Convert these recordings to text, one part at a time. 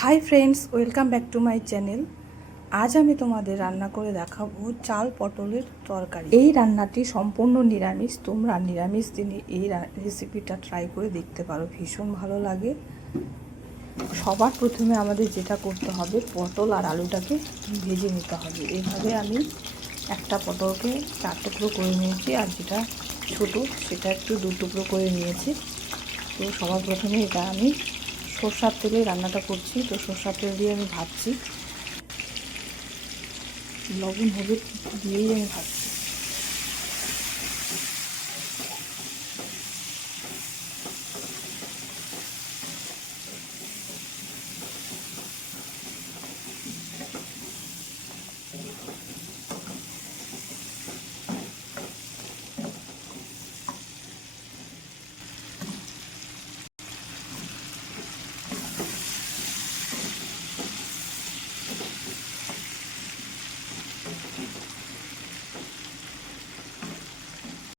Hi friends, welcome back to my channel. আজ আমি তোমাদের রান্না করে দেখাবো চাল পটলের তরকারি। এই রান্নাটি সম্পূর্ণ নিরামিষ। তোমরা নিরামিষ দিনে এই রেসিপিটা ট্রাই করে দেখতে পারো, ভীষণ ভালো লাগে। সবার প্রথমে আমাদের যেটা করতে হবে, পটল আর আলুটাকে ভেজে নিতে হবে। এইভাবে আমি একটা পটলকে 4 টুকরো করে নিয়েছি, আর যেটা ছোটো সেটা একটু 2 টুকরো করে নিয়েছি। তো সবার প্রথমে এটা আমি সরষার তেলে রান্নাটা করছি। তো সরষার তেল দিয়ে আমি ভাজছি, লবণ হলুদ দিয়েই আমি ভাজছি।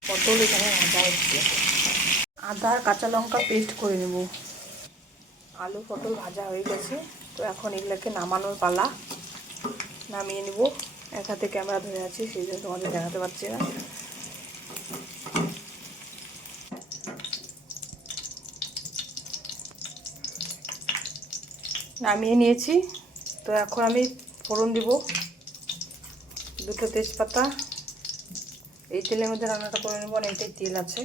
পটল এখানে ভাজা হচ্ছে। আদা আর কাঁচা লঙ্কা পেস্ট করে নেব। আলু পটল ভাজা হয়ে গেছে। তো এখন এগুলোকে নামানোর পালা। নামিয়ে নেব। এক হাতে ক্যামেরা ধরে আছে, সেই জন্য তোমাদের দেখাতে পারছি না। নামিয়ে নিয়েছি। তো এখন আমি ফোড়ন দিব। 2টো তেজপাতা। এই তেলের মধ্যে রান্নাটা করে নেব, অনেকটাই তেল আছে।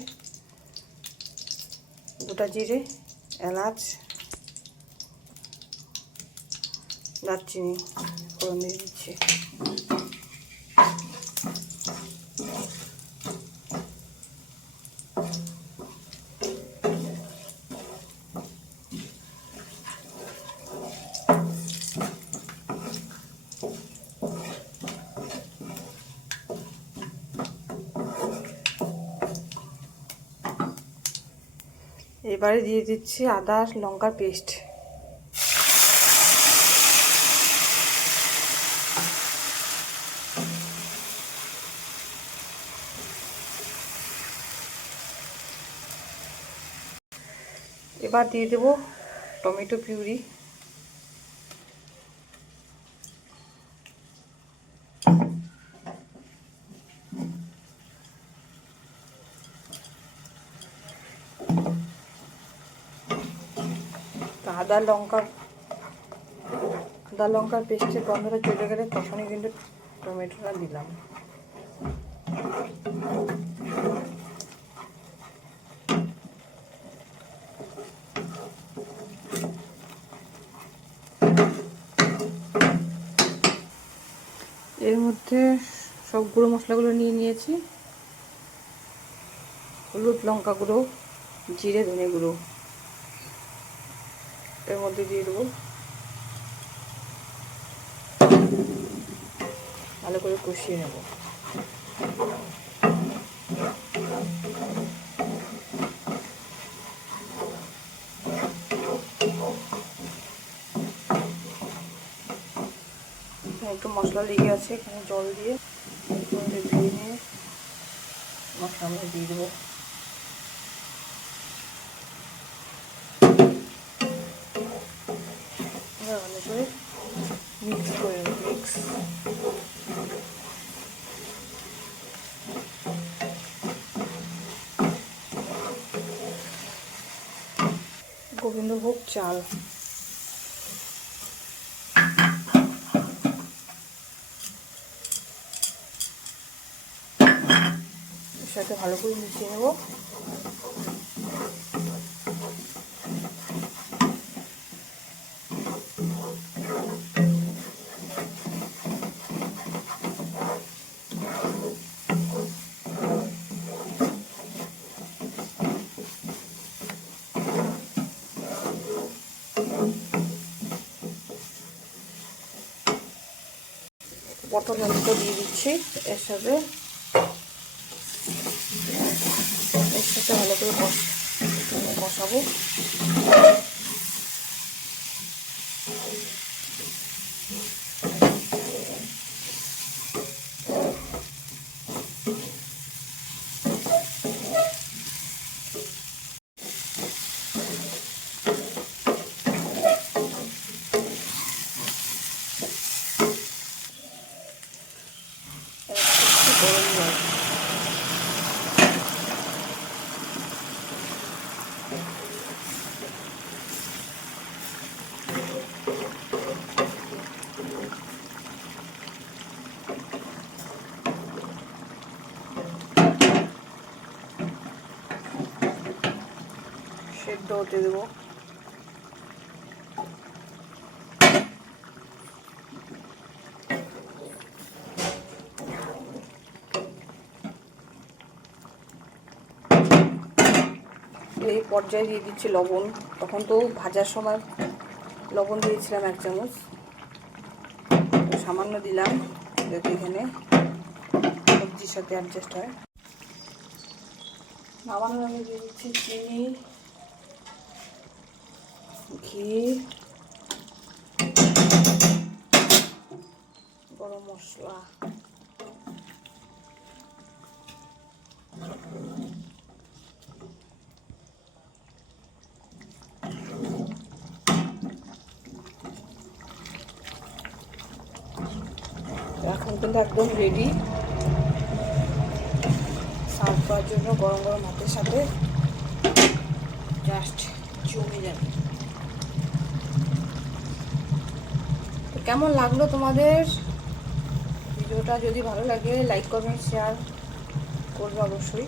গোটা জিরে, এলাচ, দারচিনি ফোড়ন দিয়ে দিচ্ছি। এবারে দিয়ে দিচ্ছি আদা লঙ্কার পেস্ট। এবার দিয়ে দেব টমেটো পিউরি। আদা লঙ্কার পেস্টের গন্ধটা চলে গেলে তখনই কিন্তু টমেটোটা দিলাম। এর মধ্যে সব গুঁড়ো মশলাগুলো নিয়ে নিয়েছি। হলুদ, লঙ্কা গুঁড়ো, জিরে, ধনে গুঁড়ো এর মধ্যে দিয়ে দেবো। ভালো করে কষিয়ে নেব। একটু মশলা লেগে আছে, এখানে জল দিয়ে ধুয়ে নিয়ে মশলা আমরা দিয়ে দেবো। ভালো করে মিক্স করে নেব। গোবিন্দভোগ চাল এর সাথে ভালো করে মিশিয়ে নেব। পটল আলুটা দিয়ে দিচ্ছি এর সাথে ভালো করে কষাবো। হতে দেবো। এই পর্যায়ে দিয়ে দিচ্ছি লবণ। তখন তো ভাজার সময় লবণ দিয়েছিলাম 1 চামচ, সামান্য দিলাম যাতে এখানে সবজির সাথে অ্যাডজাস্ট হয়। নামানোর আমি দিয়ে দিচ্ছি চিনি, ঘি, গরম মশলা, এখন কিন্তু একদম রেডি সার্ভ করার জন্য। গরম গরম ভাতের সাথে জাস্ট জমে যাবে। তো কেমন লাগলো তোমাদের ভিডিওটা? যদি ভালো লাগে লাইক কমেন্ট শেয়ার করবে অবশ্যই।